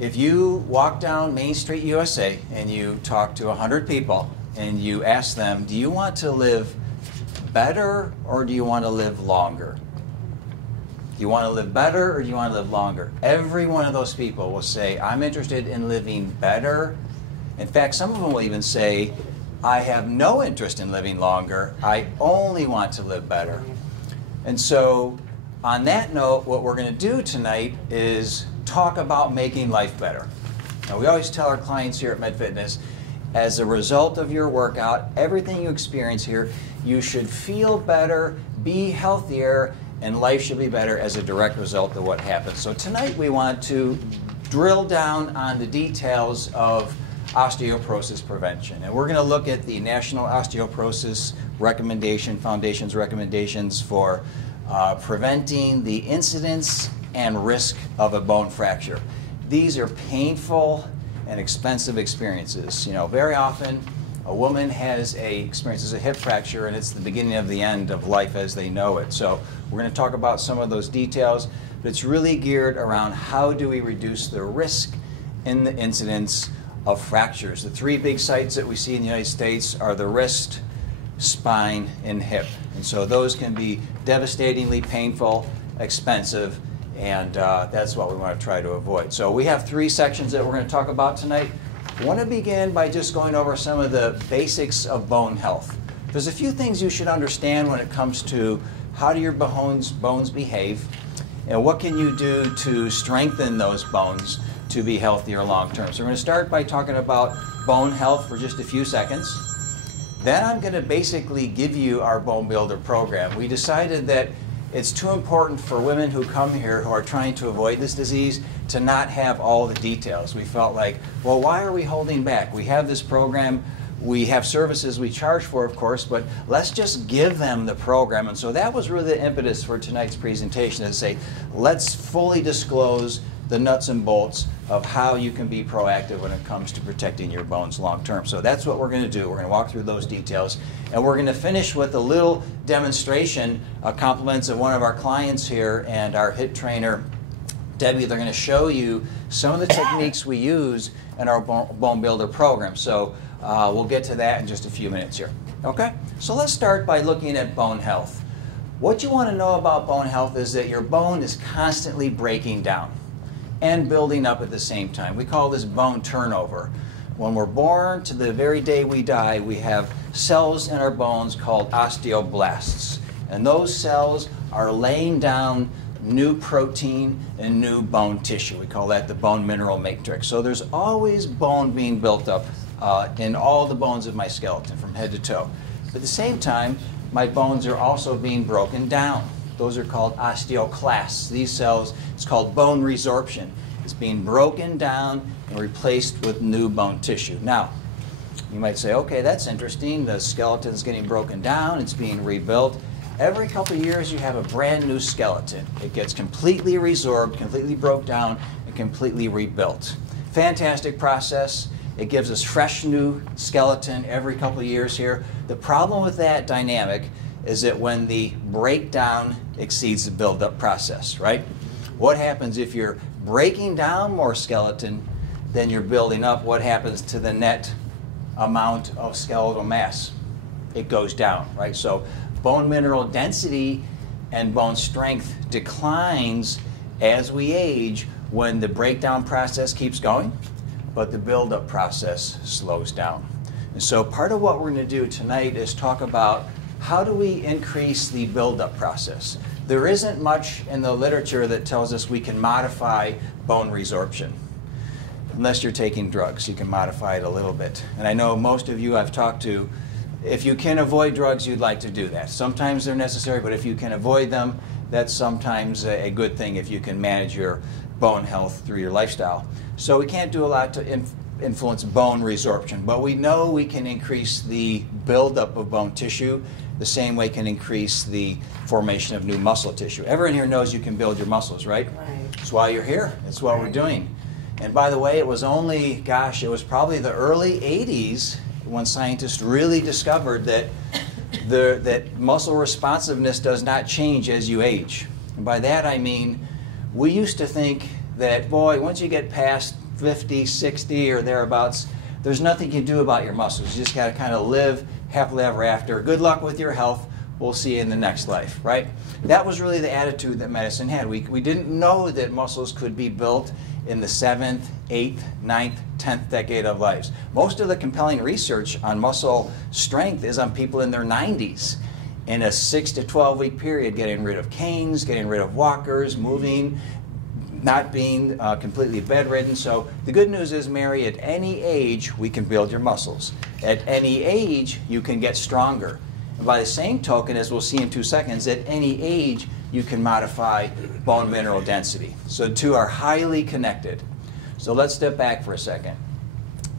If you walk down Main Street, USA, and you talk to 100 people, and you ask them, do you want to live better or do you want to live longer? Do you want to live better or do you want to live longer? Every one of those people will say, I'm interested in living better. In fact, some of them will even say, I have no interest in living longer. I only want to live better. And so, on that note, what we're going to do tonight is talk about making life better. Now, we always tell our clients here at MedFitness, as a result of your workout, everything you experience here, you should feel better, be healthier, and life should be better as a direct result of what happens. So tonight we want to drill down on the details of osteoporosis prevention. And we're going to look at the National Osteoporosis Foundation's recommendations for preventing the incidence and risk of a bone fracture. These are painful and expensive experiences. You know, very often a woman experiences a hip fracture and it's the beginning of the end of life as they know it. So we're going to talk about some of those details, but it's really geared around how do we reduce the risk in the incidence of fractures. The three big sites that we see in the United States are the wrist, spine, and hip. And so those can be devastatingly painful, expensive, and that's what we want to try to avoid. So we have three sections that we're going to talk about tonight. I want to begin by just going over some of the basics of bone health. There's a few things you should understand when it comes to how do your bones behave, and what can you do to strengthen those bones to be healthier long term. So we're going to start by talking about bone health for just a few seconds. Then I'm going to basically give you our Bone Builder program. We decided that it's too important for women who come here who are trying to avoid this disease to not have all the details. We felt like, well, why are we holding back? We have this program, we have services we charge for, of course, but let's just give them the program. And so that was really the impetus for tonight's presentation, to say, let's fully disclose the nuts and bolts of how you can be proactive when it comes to protecting your bones long term. So that's what we're going to do. We're going to walk through those details, and we're going to finish with a little demonstration, compliments of one of our clients here and our HIIT trainer, Debbie. They're going to show you some of the techniques we use in our Bone Builder program. So we'll get to that in just a few minutes here. Okay? So let's start by looking at bone health. What you want to know about bone health is that your bone is constantly breaking down and building up at the same time. We call this bone turnover. When we're born to the very day we die, we have cells in our bones called osteoblasts. And those cells are laying down new protein and new bone tissue. We call that the bone mineral matrix. So there's always bone being built up in all the bones of my skeleton from head to toe. But at the same time, my bones are also being broken down. Those are called osteoclasts. These cells, it's called bone resorption. It's being broken down and replaced with new bone tissue. Now, you might say, okay, that's interesting. The skeleton's getting broken down, it's being rebuilt. Every couple of years you have a brand new skeleton. It gets completely resorbed, completely broke down, and completely rebuilt. Fantastic process. It gives us fresh new skeleton every couple of years here. The problem with that dynamic is that when the breakdown exceeds the build-up process, right? What happens if you're breaking down more skeleton than you're building up? What happens to the net amount of skeletal mass? It goes down, right? So bone mineral density and bone strength declines as we age when the breakdown process keeps going, but the build-up process slows down. And so part of what we're going to do tonight is talk about how do we increase the build-up process. There isn't much in the literature that tells us we can modify bone resorption. Unless you're taking drugs, you can modify it a little bit. And I know most of you I've talked to, if you can avoid drugs, you'd like to do that. Sometimes they're necessary, but if you can avoid them, that's sometimes a good thing if you can manage your bone health through your lifestyle. So we can't do a lot to influence bone resorption, but we know we can increase the buildup of bone tissue the same way can increase the formation of new muscle tissue. Everyone here knows you can build your muscles, right? Right. That's why you're here. That's what we're doing. And by the way, it was only, gosh, it was probably the early 80s when scientists really discovered that that muscle responsiveness does not change as you age. And by that I mean, we used to think that, boy, once you get past 50, 60 or thereabouts, there's nothing you can do about your muscles. You just got to kind of live happily ever after. Good luck with your health. We'll see you in the next life, right? That was really the attitude that medicine had. We didn't know that muscles could be built in the 7th, 8th, 9th, 10th decade of lives. Most of the compelling research on muscle strength is on people in their 90s. In a 6 to 12 week period, getting rid of canes, getting rid of walkers, moving, not being completely bedridden. So the good news is, Mary, at any age we can build your muscles. At any age you can get stronger. And by the same token, as we'll see in 2 seconds, at any age you can modify bone mineral density. So the two are highly connected. So let's step back for a second.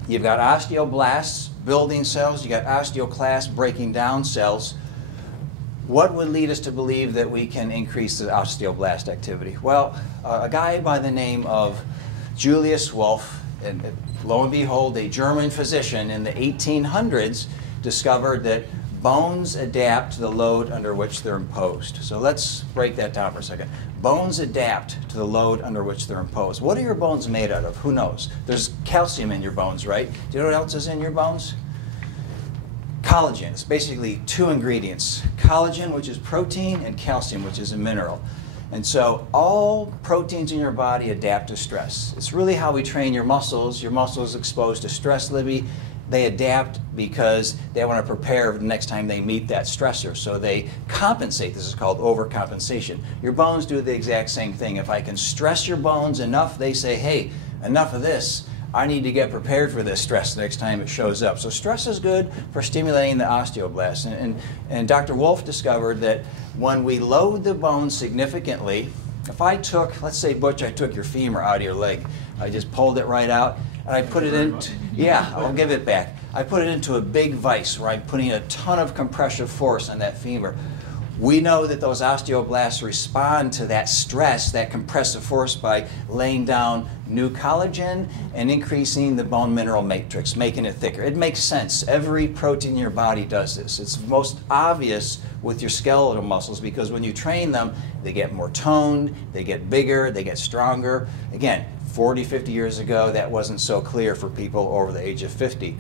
You've got osteoblasts, building cells. You've got osteoclasts, breaking down cells. What would lead us to believe that we can increase the osteoblast activity? Well, a guy by the name of Julius Wolff, and lo and behold, a German physician in the 1800s, discovered that bones adapt to the load under which they're imposed. So let's break that down for a second. Bones adapt to the load under which they're imposed. What are your bones made out of? Who knows? There's calcium in your bones, right? Do you know what else is in your bones? Collagen. It's basically two ingredients. Collagen, which is protein, and calcium, which is a mineral. And so all proteins in your body adapt to stress. It's really how we train your muscles. Your muscles exposed to stress, Libby, they adapt because they want to prepare for the next time they meet that stressor. So they compensate. This is called overcompensation. Your bones do the exact same thing. If I can stress your bones enough, they say, hey, enough of this. I need to get prepared for this stress the next time it shows up. So stress is good for stimulating the osteoblasts. And Dr. Wolff discovered that when we load the bones significantly, if I took, let's say, Butch, I took your femur out of your leg. I just pulled it right out, and I put it into, yeah, I'll give it back. I put it into a big vise where I'm putting a ton of compressive force on that femur. We know that those osteoblasts respond to that stress, that compressive force, by laying down new collagen and increasing the bone mineral matrix, making it thicker. It makes sense. Every protein in your body does this. It's most obvious with your skeletal muscles because when you train them, they get more toned, they get bigger, they get stronger. Again, 40, 50 years ago, that wasn't so clear for people over the age of 50.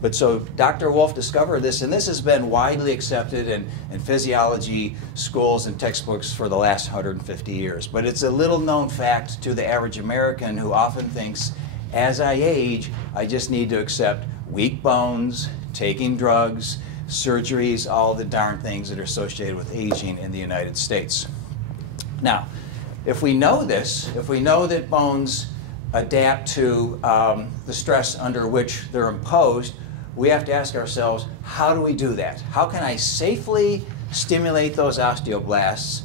But so Dr. Wolff discovered this, and this has been widely accepted in physiology schools and textbooks for the last 150 years. But it's a little known fact to the average American who often thinks, as I age, I just need to accept weak bones, taking drugs, surgeries, all the darn things that are associated with aging in the United States. Now, if we know this, if we know that bones adapt to the stress under which they're imposed, we have to ask ourselves, how do we do that? How can I safely stimulate those osteoblasts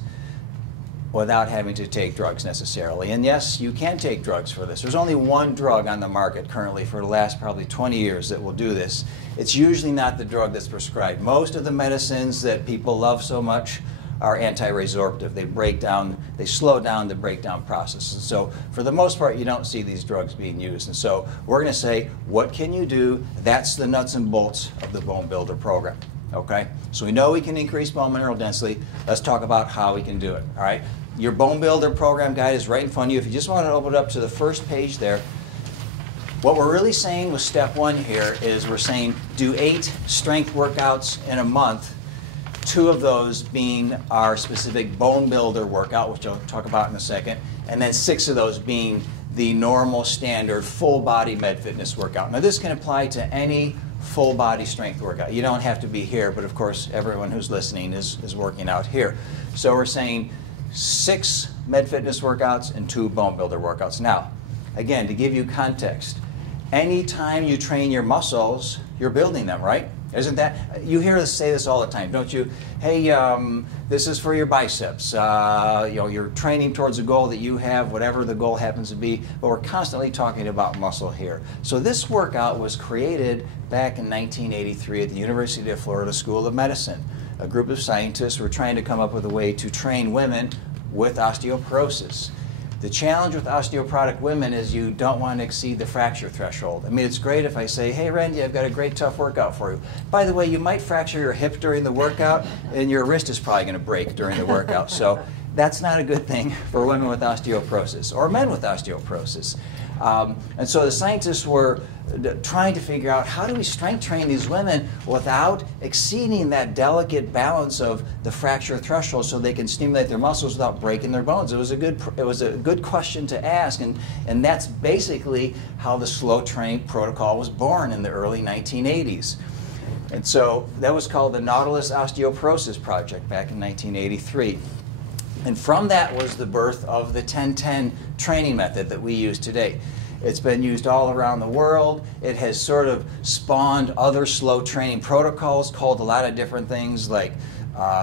without having to take drugs necessarily? And yes, you can take drugs for this. There's only one drug on the market currently for the last probably 20 years that will do this. It's usually not the drug that's prescribed. Most of the medicines that people love so much are anti-resorptive. They break down, they slow down the breakdown process. And so for the most part, you don't see these drugs being used. And so we're going to say, what can you do? That's the nuts and bolts of the Bone Builder program. Okay? So we know we can increase bone mineral density. Let's talk about how we can do it. All right? Your Bone Builder program guide is right in front of you. If you just want to open it up to the first page there, what we're really saying with step one here is we're saying do 8 strength workouts in a month. 2 of those being our specific Bone Builder workout, which I'll talk about in a second, and then 6 of those being the normal standard full body med fitness workout. Now this can apply to any full body strength workout. You don't have to be here, but of course everyone who's listening is working out here. So we're saying 6 med fitness workouts and 2 Bone Builder workouts. Now, again, to give you context, anytime you train your muscles, you're building them, right? Isn't that, you hear us say this all the time, don't you? Hey, this is for your biceps. You know, you're training towards a goal that you have, whatever the goal happens to be, but we're constantly talking about muscle here. So this workout was created back in 1983 at the University of Florida School of Medicine. A group of scientists were trying to come up with a way to train women with osteoporosis. The challenge with osteoporotic women is you don't want to exceed the fracture threshold. I mean, it's great if I say, hey, Randy, I've got a great tough workout for you. By the way, you might fracture your hip during the workout, and your wrist is probably going to break during the workout. So that's not a good thing for women with osteoporosis or men with osteoporosis. And so the scientists were trying to figure out how do we strength train these women without exceeding that delicate balance of the fracture threshold so they can stimulate their muscles without breaking their bones. It was a good question to ask, and that's basically how the slow train protocol was born in the early 1980s. And so that was called the Nautilus Osteoporosis Project back in 1983. And from that was the birth of the 10-10 training method that we use today. It's been used all around the world. It has sort of spawned other slow training protocols called a lot of different things like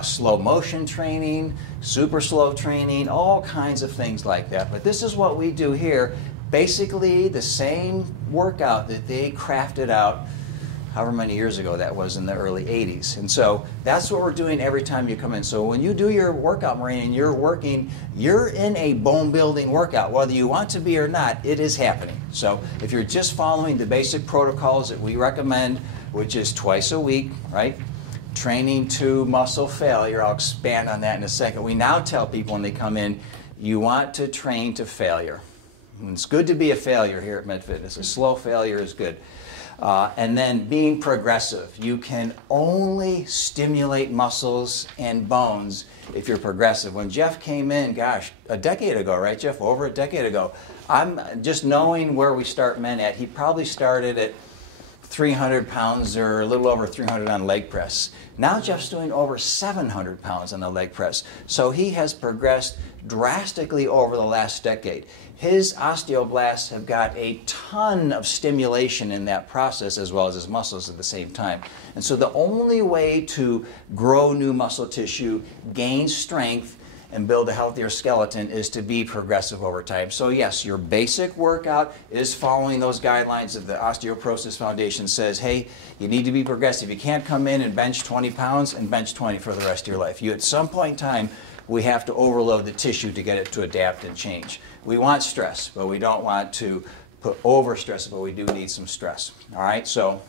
slow motion training, super slow training, all kinds of things like that. But this is what we do here. Basically the same workout that they crafted out however many years ago that was in the early 80s. And so that's what we're doing every time you come in. So when you do your workout, Maureen, and you're in a bone building workout, whether you want to be or not, it is happening. So if you're just following the basic protocols that we recommend, which is twice a week, right? Training to muscle failure, I'll expand on that in a second. We now tell people when they come in, you want to train to failure. And it's good to be a failure here at MedFitness. A slow failure is good. And then being progressive. You can only stimulate muscles and bones if you're progressive. When Jeff came in, gosh, a decade ago, right, Jeff? Over a decade ago. I'm just knowing where we start men at. He probably started at 300 pounds or a little over 300 on leg press. Now Jeff's doing over 700 pounds on the leg press. So he has progressed drastically over the last decade. His osteoblasts have got a ton of stimulation in that process as well as his muscles at the same time. And so the only way to grow new muscle tissue, gain strength, and build a healthier skeleton is to be progressive over time. So yes, your basic workout is following those guidelines that the Osteoporosis Foundation says, hey, you need to be progressive. You can't come in and bench 20 pounds and bench 20 for the rest of your life. You, at some point in time, we have to overload the tissue to get it to adapt and change. We want stress, but we don't want to put over stress, but we do need some stress. All right, so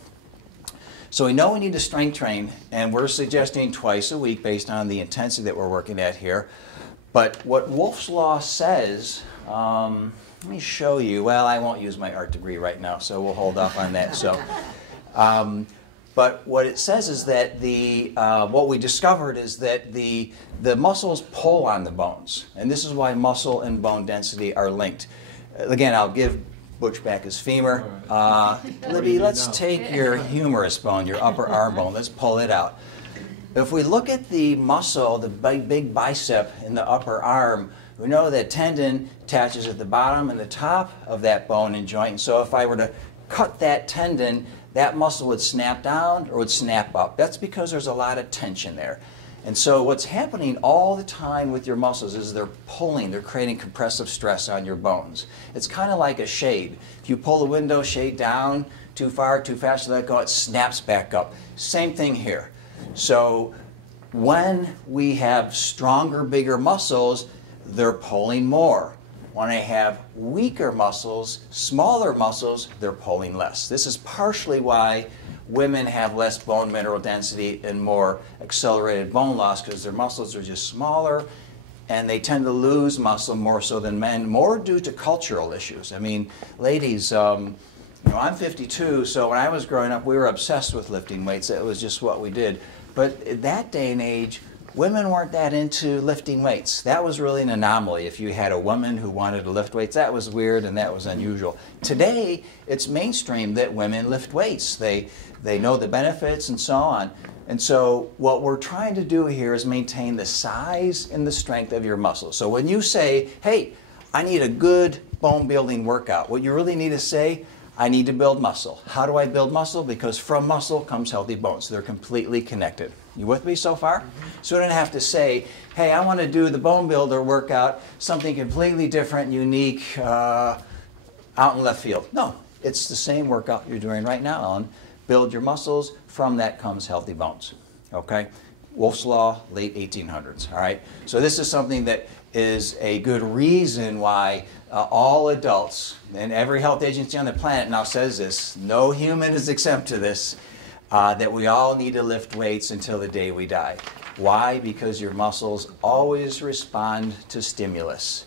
we know we need to strength train, and we're suggesting twice a week based on the intensity that we're working at here. But what Wolff's Law says, let me show you. Well, I won't use my art degree right now, so we'll hold off on that. So, but what it says is that what we discovered is that the muscles pull on the bones, and this is why muscle and bone density are linked. Again, I'll give Butch back his femur. Libby, let's take your humerus bone, your upper arm bone. Let's pull it out. If we look at the muscle, the big bicep in the upper arm, we know that tendon attaches at the bottom and the top of that bone and joint. And so if I were to cut that tendon, that muscle would snap down or would snap up. That's because there's a lot of tension there. And so what's happening all the time with your muscles is they're pulling, they're creating compressive stress on your bones. It's kind of like a shade. If you pull the window shade down too far, too fast, let it go, it snaps back up. Same thing here. So when we have stronger, bigger muscles, they're pulling more. When I have weaker muscles, smaller muscles, they're pulling less. This is partially why women have less bone mineral density and more accelerated bone loss, because their muscles are just smaller and they tend to lose muscle more so than men, more due to cultural issues. I mean, ladies, I'm 52, so when I was growing up, we were obsessed with lifting weights. It was just what we did. But at that day and age, women weren't that into lifting weights. That was really an anomaly. If you had a woman who wanted to lift weights, that was weird and that was unusual. Today, it's mainstream that women lift weights. They know the benefits and so on. And so what we're trying to do here is maintain the size and the strength of your muscles. So when you say, hey, I need a good bone building workout, what you really need to say, I need to build muscle. How do I build muscle? Because from muscle comes healthy bones. They're completely connected. You with me so far? So I don't have to say, hey, I want to do the bone builder workout, something completely different, unique, out in left field. No, it's the same workout you're doing right now, Ellen. Build your muscles. From that comes healthy bones. Okay? Wolff's Law, late 1800s. All right? So this is something that is a good reason why all adults, and every health agency on the planet now says this, no human is exempt to this, that we all need to lift weights until the day we die. Why? Because your muscles always respond to stimulus.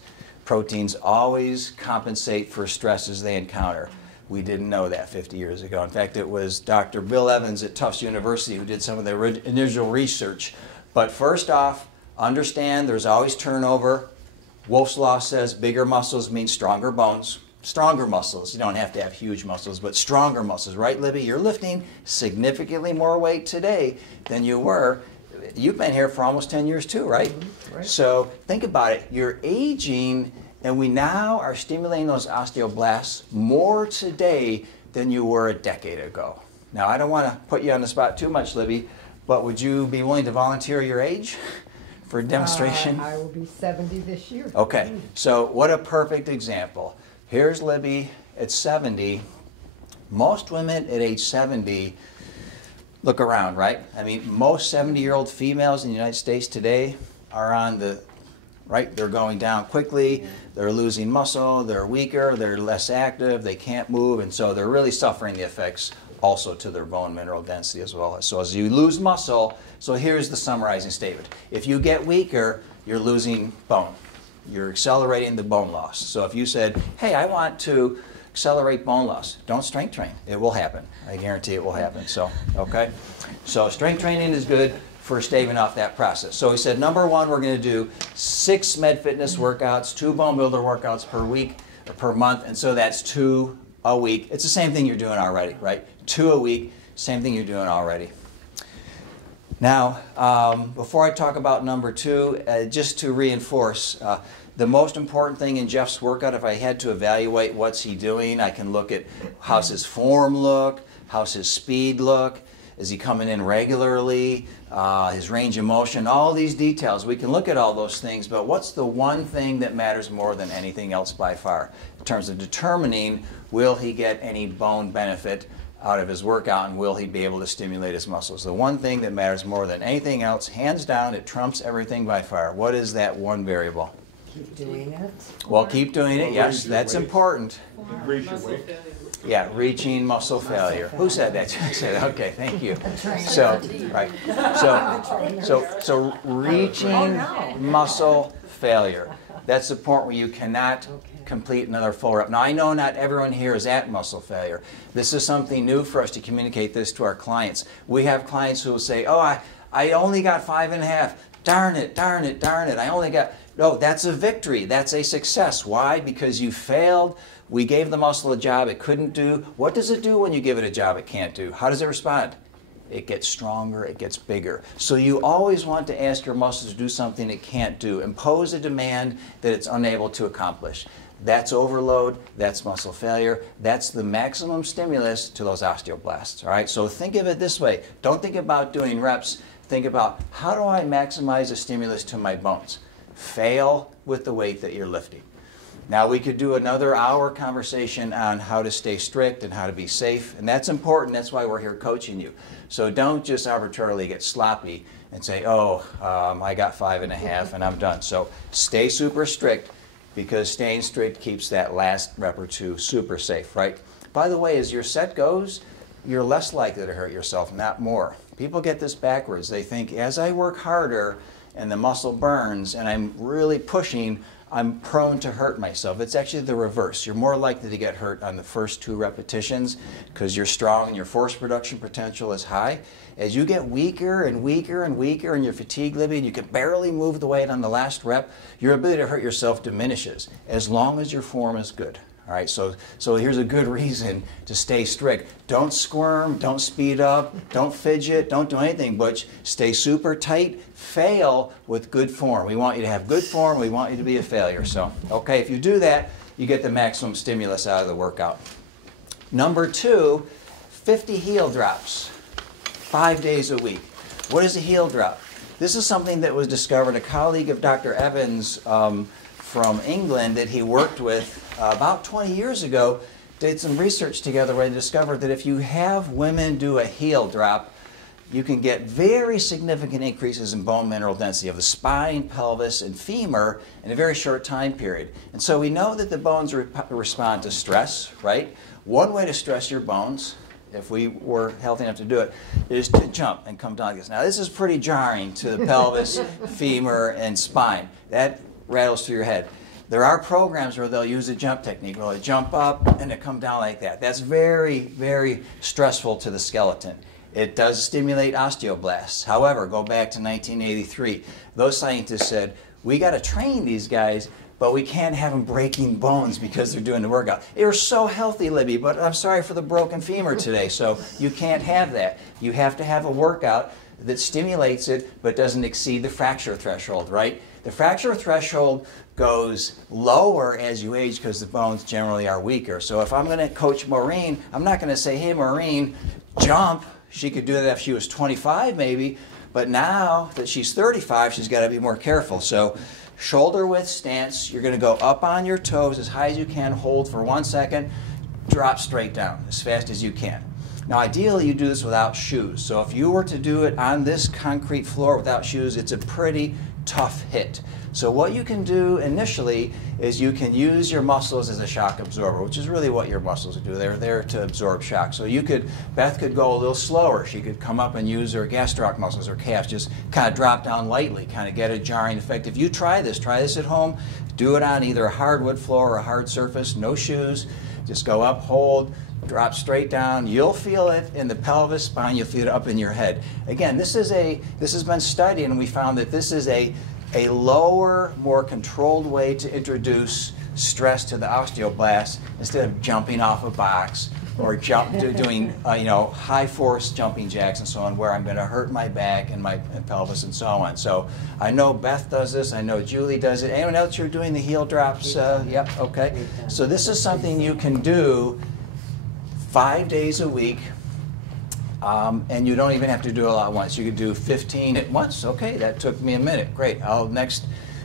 Proteins always compensate for stresses they encounter. We didn't know that 50 years ago. In fact, it was Dr. Bill Evans at Tufts University who did some of the initial research. But first off, understand there's always turnover. Wolff's Law says bigger muscles mean stronger bones. Stronger muscles. You don't have to have huge muscles, but stronger muscles. Right, Libby? You're lifting significantly more weight today than you were. You've been here for almost 10 years too, right? Right. So think about it. You're aging, and we now are stimulating those osteoblasts more today than you were a decade ago. Now, I don't want to put you on the spot too much, Libby, but would you be willing to volunteer your age for a demonstration? I will be 70 this year. Okay, so what a perfect example. Here's Libby at 70. Most women at age 70, look around, right? I mean, most 70-year-old females in the United States today are on the, right? They're going down quickly, they're losing muscle, they're weaker, they're less active, they can't move, and so they're really suffering the effects also to their bone mineral density as well. So as you lose muscle, so here's the summarizing statement. If you get weaker, you're losing bone. You're accelerating the bone loss. So if you said, hey, I want to accelerate bone loss, don't strength train. It will happen. I guarantee it will happen. So, okay? So strength training is good for staving off that process. So he said, number one, we're going to do 6 Med Fitness workouts, 2 bone builder workouts per week or per month, and so that's 2 a week. It's the same thing you're doing already, right? 2 a week, same thing you're doing already. Now, before I talk about number 2, just to reinforce, the most important thing in Jeff's workout, if I had to evaluate what's he doing, I can look at how's his form look, how's his speed look, is he coming in regularly, his range of motion, all these details. We can look at all those things, but what's the one thing that matters more than anything else by far in terms of determining will he get any bone benefit out of his workout and will he be able to stimulate his muscles? The one thing that matters more than anything else, hands down, it trumps everything by far. What is that one variable? Keep doing it. Well, keep doing it. Yes, that's important. Increase your weight. Yeah, reaching muscle failure. Who said that? I said, okay, thank you. So, right. So reaching muscle failure. That's the point where you cannot complete another full rep. Now, I know not everyone here is at muscle failure. This is something new for us to communicate this to our clients. We have clients who will say, oh, I only got 5.5. Darn it, darn it, darn it. I only got... No, that's a victory. That's a success. Why? Because you failed. We gave the muscle a job it couldn't do. What does it do when you give it a job it can't do? How does it respond? It gets stronger, it gets bigger. So you always want to ask your muscles to do something it can't do. Impose a demand that it's unable to accomplish. That's overload, that's muscle failure, that's the maximum stimulus to those osteoblasts. All right? So think of it this way. Don't think about doing reps. Think about how do I maximize the stimulus to my bones? Fail with the weight that you're lifting. Now we could do another hour conversation on how to stay strict and how to be safe, and that's important. That's why we're here coaching you. So don't just arbitrarily get sloppy and say, oh, I got 5.5 and I'm done. So stay super strict because staying strict keeps that last rep or 2 super safe, right? By the way, as your set goes, you're less likely to hurt yourself, not more. People get this backwards. They think as I work harder and the muscle burns and I'm really pushing, I'm prone to hurt myself. It's actually the reverse. You're more likely to get hurt on the first 2 repetitions because you're strong and your force production potential is high. As you get weaker and weaker and weaker and you're fatigued, Libby, and you can barely move the weight on the last rep, your ability to hurt yourself diminishes as long as your form is good. All right, so here's a good reason to stay strict. Don't squirm, don't speed up, don't fidget, don't do anything, Butch. Stay super tight, fail with good form. We want you to have good form, we want you to be a failure. So, okay, if you do that, you get the maximum stimulus out of the workout. Number 2, 50 heel drops, 5 days a week. What is a heel drop? This is something that was discovered, a colleague of Dr. Evans from England that he worked with about 20 years ago, did some research together where they discovered that if you have women do a heel drop, you can get very significant increases in bone mineral density of the spine, pelvis, and femur in a very short time period. And so we know that the bones respond to stress, right? One way to stress your bones, if we were healthy enough to do it, is to jump and come down like this. Now this is pretty jarring to the pelvis, femur, and spine. That rattles through your head. There are programs where they'll use a jump technique, where they jump up and they come down like that. That's very, very stressful to the skeleton. It does stimulate osteoblasts. However, go back to 1983. Those scientists said, we got to train these guys, but we can't have them breaking bones because they're doing the workout. They were so healthy, Libby, but I'm sorry for the broken femur today, so you can't have that. You have to have a workout that stimulates it but doesn't exceed the fracture threshold, right? The fracture threshold goes lower as you age because the bones generally are weaker. So if I'm going to coach Maureen, I'm not going to say, hey, Maureen, jump. She could do that if she was 25 maybe, but now that she's 35, she's got to be more careful. So shoulder width stance, you're going to go up on your toes as high as you can, hold for 1 second, drop straight down as fast as you can. Now ideally you do this without shoes. So if you were to do it on this concrete floor without shoes, it's a pretty tough hit. So what you can do initially is you can use your muscles as a shock absorber, which is really what your muscles do. They're there to absorb shock. So you could, Beth could go a little slower. She could come up and use her gastroc muscles or calves, just kind of drop down lightly, kind of get a jarring effect. If you try this at home, do it on either a hardwood floor or a hard surface, no shoes. Just go up, hold, drop straight down. You'll feel it in the pelvis, spine, you'll feel it up in your head. Again, this has been studied, and we found that this is a lower, more controlled way to introduce stress to the osteoblasts instead of jumping off a box or doing high force jumping jacks and so on, where I'm going to hurt my back and my pelvis and so on. So I know Beth does this. I know Julie does it. Anyone else here doing the heel drops? Yep. Okay. So this is something you can do 5 days a week. And you don't even have to do it all at once. You could do 15 at once. Okay, that took me a minute. Great.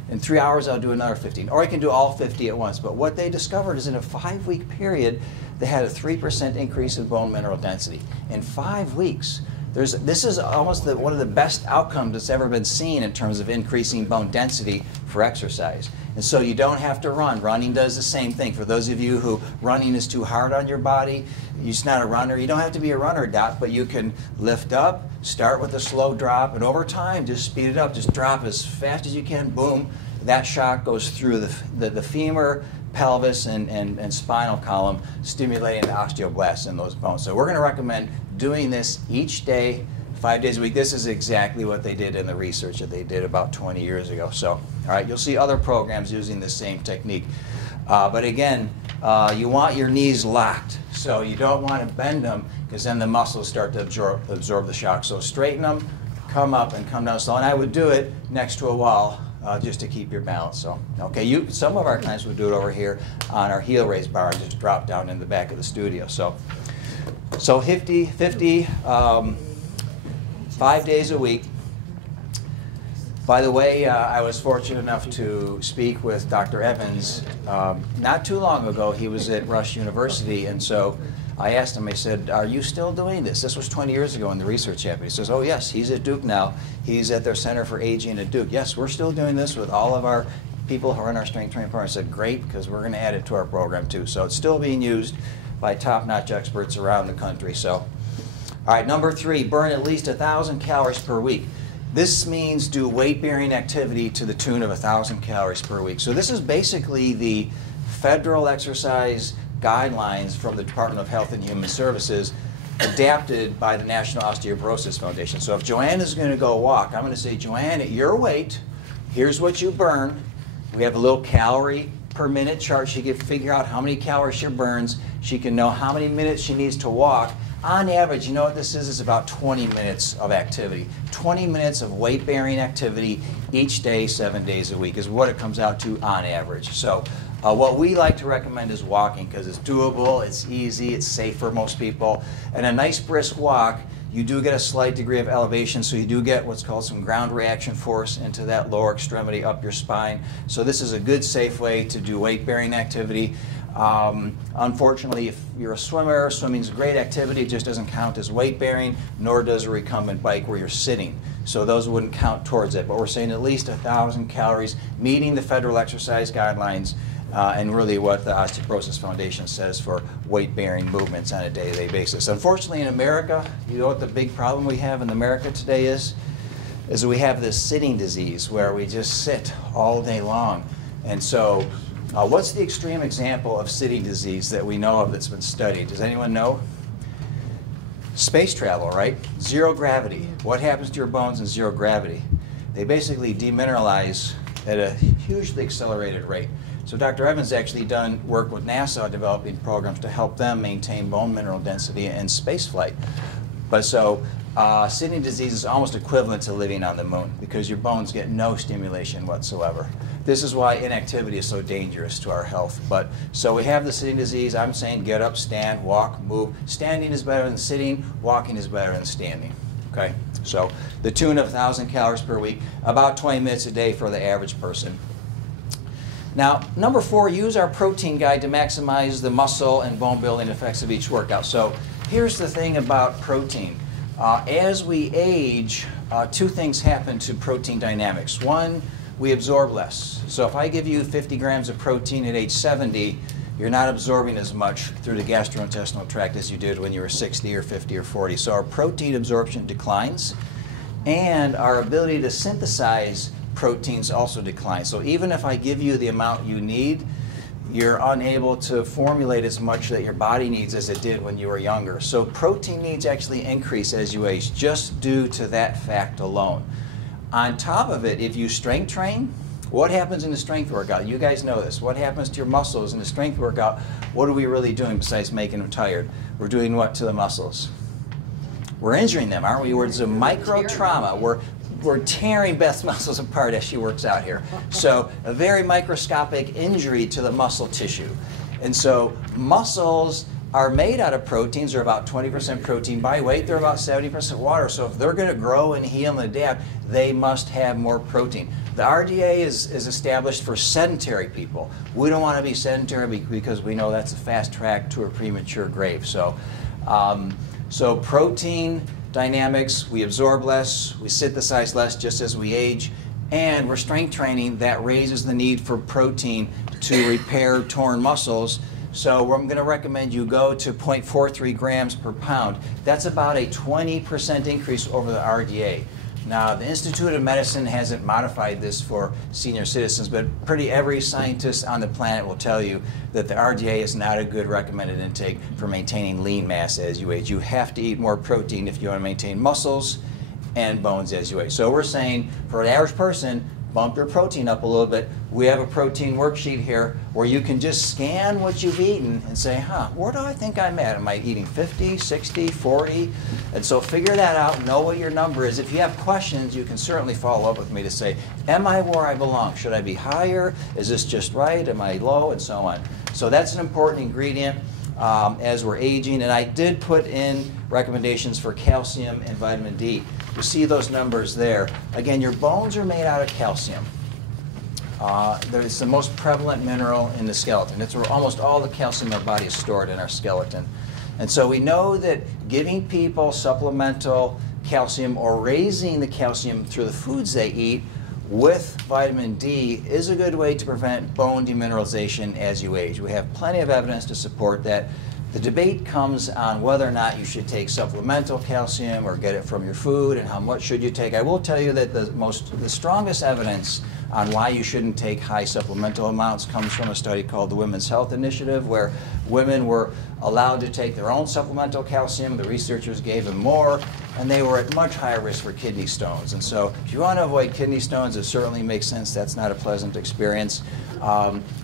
In 3 hours, I'll do another 15. Or I can do all 50 at once. But what they discovered is in a 5-week period, they had a 3% increase in bone mineral density. In 5 weeks, this is almost one of the best outcomes that's ever been seen in terms of increasing bone density for exercise. And so you don't have to run. Running does the same thing. For those of you who running is too hard on your body, you're just not a runner. You don't have to be a runner, Doc, but you can lift up, start with a slow drop, and over time, just speed it up. Just drop as fast as you can. Boom. That shock goes through the femur, pelvis, and spinal column, stimulating the osteoblasts in those bones. So we're going to recommend doing this each day, 5 days a week. This is exactly what they did in the research that they did about 20 years ago. So, all right, you'll see other programs using the same technique. But again, you want your knees locked. So you don't want to bend them because then the muscles start to absorb the shock. So straighten them, come up and come down slow. And I would do it next to a wall just to keep your balance. So, okay, some of our clients would do it over here on our heel raise bar and just drop down in the back of the studio. So 50, 5 days a week. By the way, I was fortunate enough to speak with Dr. Evans not too long ago. He was at Rush University, and so I asked him, I said, are you still doing this? This was 20 years ago in the research happened. He says, oh yes, he's at Duke now. He's at their Center for Aging at Duke. Yes, we're still doing this with all of our people who are in our strength training program. I said, great, because we're going to add it to our program too. So it's still being used by top-notch experts around the country. So, all right, number 3, burn at least 1,000 calories per week. This means do weight-bearing activity to the tune of 1,000 calories per week. So this is basically the federal exercise guidelines from the Department of Health and Human Services adapted by the National Osteoporosis Foundation. So if Joanne is going to go walk, I'm going to say, Joanne, at your weight, here's what you burn. We have a little calorie per minute chart. She can figure out how many calories she burns. She can know how many minutes she needs to walk. On average, you know what this is? It's about 20 minutes of activity. 20 minutes of weight-bearing activity each day, 7 days a week is what it comes out to on average. So what we like to recommend is walking because it's doable, it's easy, it's safe for most people. And a nice brisk walk, you do get a slight degree of elevation, so you do get what's called some ground reaction force into that lower extremity up your spine. So this is a good, safe way to do weight-bearing activity. Unfortunately, if you're a swimmer, swimming's a great activity. It just doesn't count as weight-bearing, nor does a recumbent bike where you're sitting. So those wouldn't count towards it. But we're saying at least 1,000 calories, meeting the federal exercise guidelines, and really what the Osteoporosis Foundation says for weight-bearing movements on a day-to-day basis. Unfortunately, in America, you know what the big problem we have in America today is we have this sitting disease where we just sit all day long. And so What's the extreme example of sitting disease that we know of that's been studied? Does anyone know? Space travel, right? Zero gravity. What happens to your bones in zero gravity? They basically demineralize at a hugely accelerated rate. So Dr. Evans actually done work with NASA developing programs to help them maintain bone mineral density in space flight. But so sitting disease is almost equivalent to living on the moon because your bones get no stimulation whatsoever. This is why inactivity is so dangerous to our health. But so we have the sitting disease. I'm saying get up, stand, walk, move. Standing is better than sitting. Walking is better than standing. Okay? So the tune of 1,000 calories per week, about 20 minutes a day for the average person. Now, number 4, use our protein guide to maximize the muscle and bone building effects of each workout. So here's the thing about protein. As we age, 2 things happen to protein dynamics. One, we absorb less. So if I give you 50 grams of protein at age 70, you're not absorbing as much through the gastrointestinal tract as you did when you were 60 or 50 or 40. So our protein absorption declines, and our ability to synthesize proteins also declines. So even if I give you the amount you need, you're unable to formulate as much that your body needs as it did when you were younger. So protein needs actually increase as you age just due to that fact alone. On top of it, if you strength train, what happens in the strength workout? You guys know this. What happens to your muscles in the strength workout? What are we really doing besides making them tired? We're doing what to the muscles? We're injuring them, aren't we? It's a micro trauma. We're tearing Beth's muscles apart as she works out here. So a very microscopic injury to the muscle tissue. And so muscles are made out of proteins. They're about 20% protein by weight. They're about 70% water. So if they're going to grow and heal and adapt, they must have more protein. The RDA is established for sedentary people. We don't want to be sedentary because we know that's a fast track to a premature grave. So, so protein dynamics, we absorb less, we synthesize less just as we age, and we're strength training that raises the need for protein to repair torn muscles. So I'm going to recommend you go to 0.43 grams per pound. That's about a 20% increase over the RDA. Now, the Institute of Medicine hasn't modified this for senior citizens, but pretty every scientist on the planet will tell you that the RDA is not a good recommended intake for maintaining lean mass as you age. You have to eat more protein if you want to maintain muscles and bones as you age. So we're saying for an average person, bump your protein up a little bit. We have a protein worksheet here where you can just scan what you've eaten and say, where do I think I'm at? Am I eating 50, 60, 40? And so figure that out, know what your number is. If you have questions, you can certainly follow up with me to say, am I where I belong? Should I be higher? Is this just right? Am I low? And so on. So that's an important ingredient as we're aging. And I did put in recommendations for calcium and vitamin D. You see those numbers there. Again, your bones are made out of calcium. It's the most prevalent mineral in the skeleton. It's where almost all the calcium in our body is stored in our skeleton. And so we know that giving people supplemental calcium or raising the calcium through the foods they eat with vitamin D is a good way to prevent bone demineralization as you age. We have plenty of evidence to support that. The debate comes on whether or not you should take supplemental calcium or get it from your food and how much should you take. I will tell you that the strongest evidence on why you shouldn't take high supplemental amounts comes from a study called the Women's Health Initiative, where women were allowed to take their own supplemental calcium. The researchers gave them more, and they were at much higher risk for kidney stones. And so if you want to avoid kidney stones, it certainly makes sense. That's not a pleasant experience.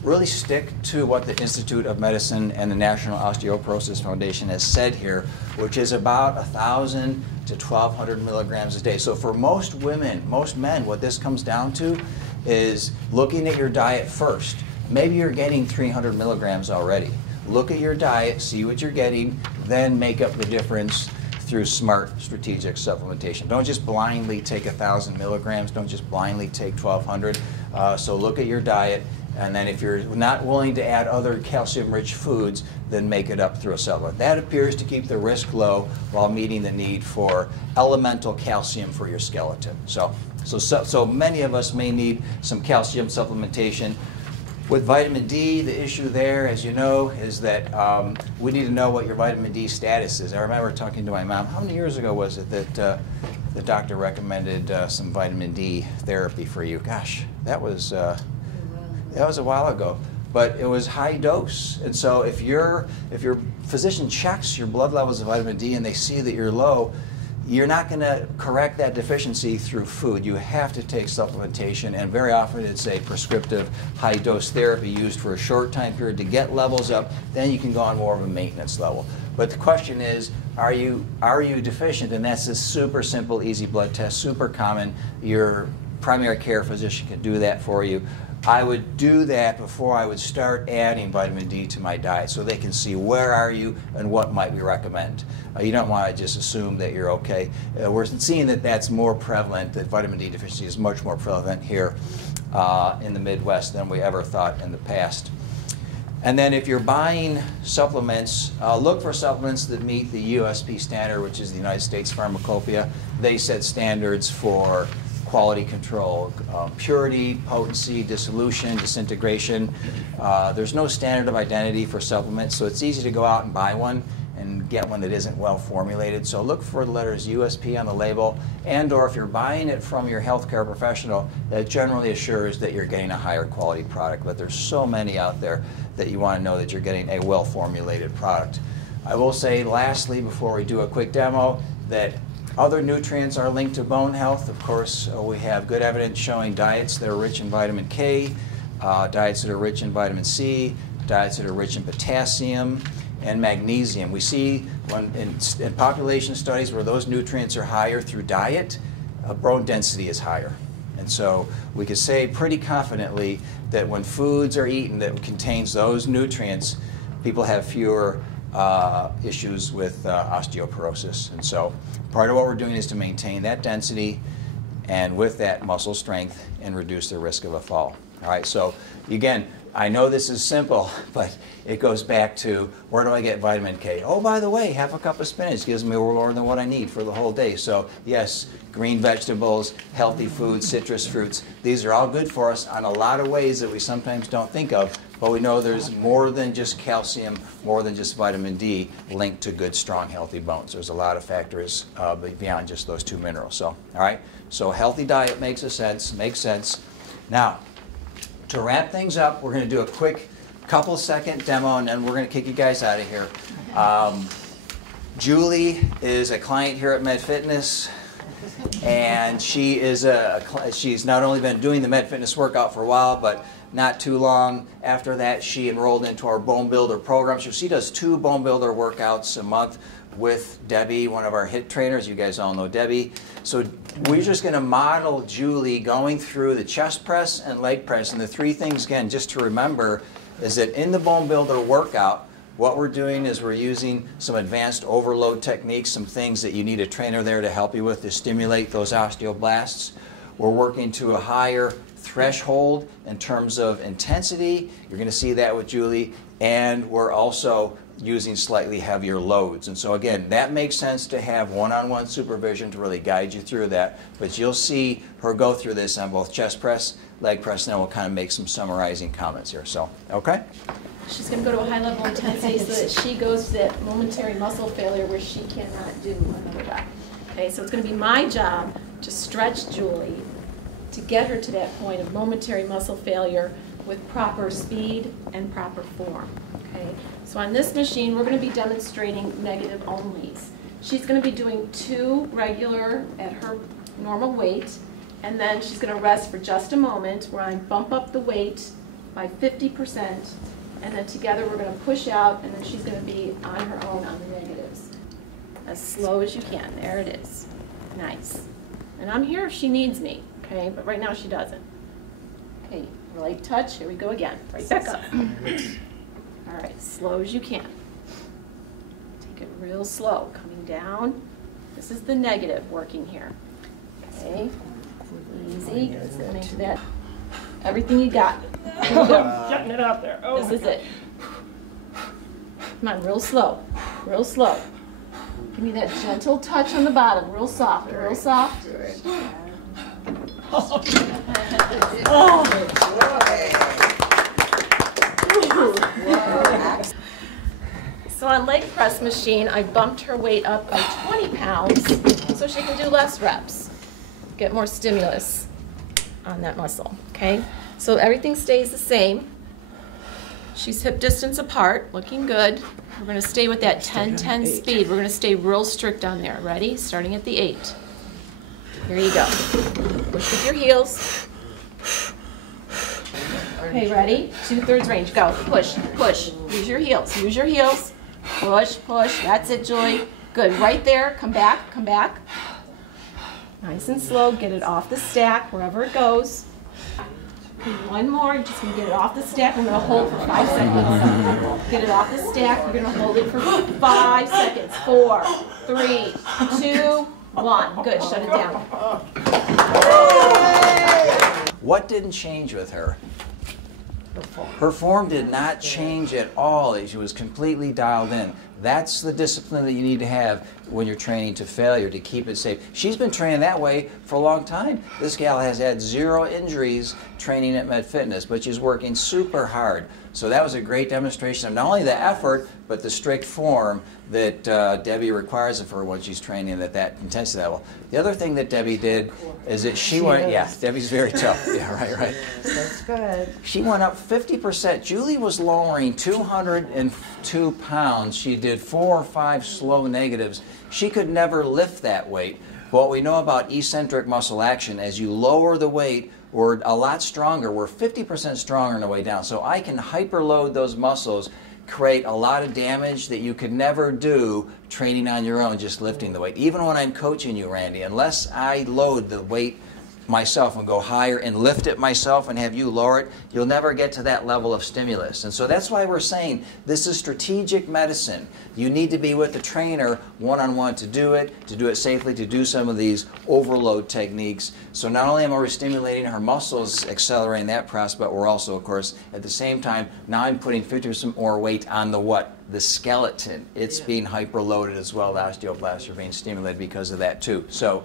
Really stick to what the Institute of Medicine and the National Osteoporosis Foundation has said here, which is about 1,000 to 1,200 milligrams a day. So for most women, most men, what this comes down to is looking at your diet first. Maybe you're getting 300 milligrams already. Look at your diet, see what you're getting, then make up the difference through smart strategic supplementation. Don't just blindly take 1,000 milligrams. Don't just blindly take 1,200. So look at your diet, and then if you're not willing to add other calcium-rich foods, then make it up through a supplement. That appears to keep the risk low while meeting the need for elemental calcium for your skeleton. So many of us may need some calcium supplementation. With vitamin D, the issue there, as you know, is that we need to know what your vitamin D status is. I remember talking to my mom. How many years ago was it that the doctor recommended some vitamin D therapy for you? Gosh, that was a while ago. but it was high dose. And so if your physician checks your blood levels of vitamin D and they see that you're low, you're not going to correct that deficiency through food. You have to take supplementation, and very often it's a prescriptive high-dose therapy used for a short time period to get levels up. Then you can go on more of a maintenance level. But the question is, are you deficient? And that's a super simple, easy blood test, super common. Your primary care physician can do that for you. I would do that before I would start adding vitamin D to my diet so they can see where are you and what might we recommend. You don't want to just assume that you're okay. We're seeing that that's more prevalent, that vitamin D deficiency is much more prevalent here in the Midwest than we ever thought in the past. And then if you're buying supplements, look for supplements that meet the USP standard, which is the United States Pharmacopoeia. They set standards for quality control, purity, potency, dissolution, disintegration. There's no standard of identity for supplements, so it's easy to go out and buy one and get one that isn't well formulated. So look for the letters USP on the label, and or if you're buying it from your healthcare professional, that generally assures that you're getting a higher quality product. But there's so many out there that you want to know that you're getting a well formulated product. I will say lastly, before we do a quick demo, that other nutrients are linked to bone health. Of course, we have good evidence showing diets that are rich in vitamin K, diets that are rich in vitamin C, diets that are rich in potassium and magnesium. We see when in population studies where those nutrients are higher through diet, bone density is higher. And so we could say pretty confidently that when foods are eaten that contains those nutrients, people have fewer issues with osteoporosis. And so part of what we're doing is to maintain that density and with that muscle strength and reduce the risk of a fall. All right, so again, I know this is simple, but it goes back to where do I get vitamin K? Oh, by the way, half a cup of spinach gives me more than what I need for the whole day. So yes, green vegetables, healthy foods, citrus fruits, these are all good for us on a lot of ways that we sometimes don't think of, but we know there's more than just calcium, more than just vitamin D linked to good, strong, healthy bones. There's a lot of factors beyond just those two minerals. So, all right, so a healthy diet makes sense. Now, to wrap things up, we're going to do a quick couple-second demo, and then we're going to kick you guys out of here. Julie is a client here at Med Fitness, and she's not only been doing the Med Fitness workout for a while, but not too long after that, she enrolled into our Bone Builder program. So she does 2 Bone Builder workouts a month with Debbie, one of our HIIT trainers. You guys all know Debbie. So we're just going to model Julie going through the chest press and leg press. And the 3 things, again, just to remember, is that in the Bone Builder workout, what we're doing is we're using some advanced overload techniques, some things that you need a trainer there to help you with to stimulate those osteoblasts. We're working to a higher threshold in terms of intensity. You're going to see that with Julie. And we're also using slightly heavier loads. And so again, that makes sense to have one-on-one supervision to really guide you through that. But you'll see her go through this on both chest press, leg press, and then we'll kind of make some summarizing comments here. So, okay? She's going to go to a high level of intensity so that she goes to that momentary muscle failure where she cannot do another rep. Okay, so it's going to be my job to stretch Julie to get her to that point of momentary muscle failure with proper speed and proper form. Okay, so on this machine, we're going to be demonstrating negative onlys. She's going to be doing 2 regular at her normal weight, and then she's going to rest for just a moment where I bump up the weight by 50%, and then together we're going to push out, and then she's going to be on her own on the negatives. As slow as you can. There it is. Nice. And I'm here if she needs me, okay, but right now she doesn't. Okay, light touch. Here we go again. Right back up. All right, slow as you can. Take it real slow, coming down. This is the negative working here. Okay, easy. Into that. Everything you got. Here we go. Getting it out there. Oh, this is it. Come on, real slow. Real slow. Give me that gentle touch on the bottom. Real soft. Real soft. So on leg press machine, I bumped her weight up by 20 pounds so she can do less reps, get more stimulus on that muscle, okay? So everything stays the same. She's hip distance apart, looking good. We're going to stay with that 10-10 speed. We're going to stay real strict on there. Ready? Starting at the 8. Here you go. Push with your heels. Okay, ready? 2/3 range. Go. Push, push. Use your heels. Use your heels. Push, push. That's it, Julie. Good. Right there. Come back. Come back. Nice and slow. Get it off the stack wherever it goes. Okay, one more. You're just going to get it off the stack. We're going to hold for 5 seconds. Get it off the stack. You're going to hold it for 5 seconds. 4, 3, 2, 1. Good. Shut it down. What didn't change with her? Her form did not change at all. She was completely dialed in. That's the discipline that you need to have when you're training to failure, to keep it safe. She's been training that way for a long time. This gal has had 0 injuries training at Med Fitness, but she's working super hard. So that was a great demonstration of not only the effort, but the strict form that Debbie requires of her when she's training at that intensity level. The other thing that Debbie did is that she went, yeah, Debbie's very tough. Yeah, right. That's good. She went up 50%. Julie was lowering 202 pounds. She did 4 or 5 slow negatives. She could never lift that weight. What we know about eccentric muscle action, as you lower the weight, we're a lot stronger. We're 50% stronger on the way down. So I can hyperload those muscles, create a lot of damage that you could never do training on your own, just lifting the weight. Even when I'm coaching you, Randy, unless I load the weight myself and go higher and lift it myself and have you lower it, you'll never get to that level of stimulus. And so that's why we're saying this is strategic medicine. You need to be with the trainer one-on-one to do it safely, to do some of these overload techniques. So not only am I stimulating her muscles, accelerating that process, but we're also, of course, at the same time, now I'm putting 50% more weight on the what? The skeleton. It's being hyperloaded as well. The osteoblasts are being stimulated because of that too. So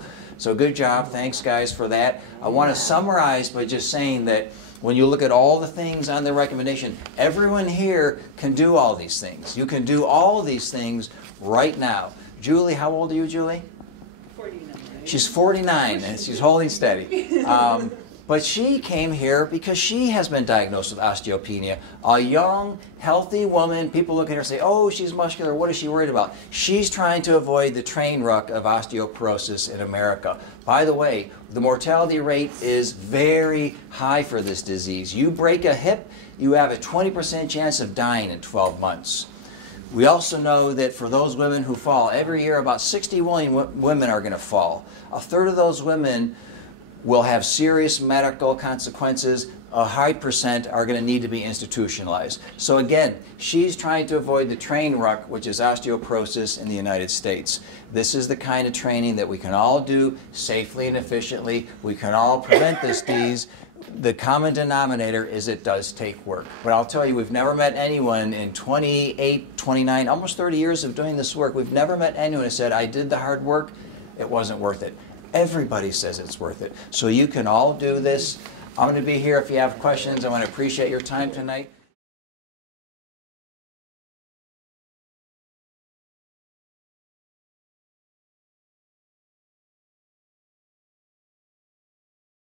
good job. Thanks, guys, for that. I want to summarize by just saying that when you look at all the things on the recommendation, everyone here can do all these things. You can do all of these things right now. Julie, how old are you, Julie? 49. She's 49, and she's holding steady. But she came here because she has been diagnosed with osteopenia. A young, healthy woman. People look at her and say, oh, she's muscular. What is she worried about? She's trying to avoid the train wreck of osteoporosis in America. By the way, the mortality rate is very high for this disease. You break a hip, you have a 20% chance of dying in 12 months. We also know that for those women who fall, every year about 60 million women are going to fall. A third of those women will have serious medical consequences. A high percent are going to need to be institutionalized. So again, she's trying to avoid the train wreck, which is osteoporosis in the United States. This is the kind of training that we can all do safely and efficiently. We can all prevent this disease. The common denominator is it does take work. But I'll tell you, we've never met anyone in 28, 29, almost 30 years of doing this work, we've never met anyone who said, I did the hard work, it wasn't worth it. Everybody says it's worth it. So you can all do this. I'm going to be here if you have questions. I want to appreciate your time tonight.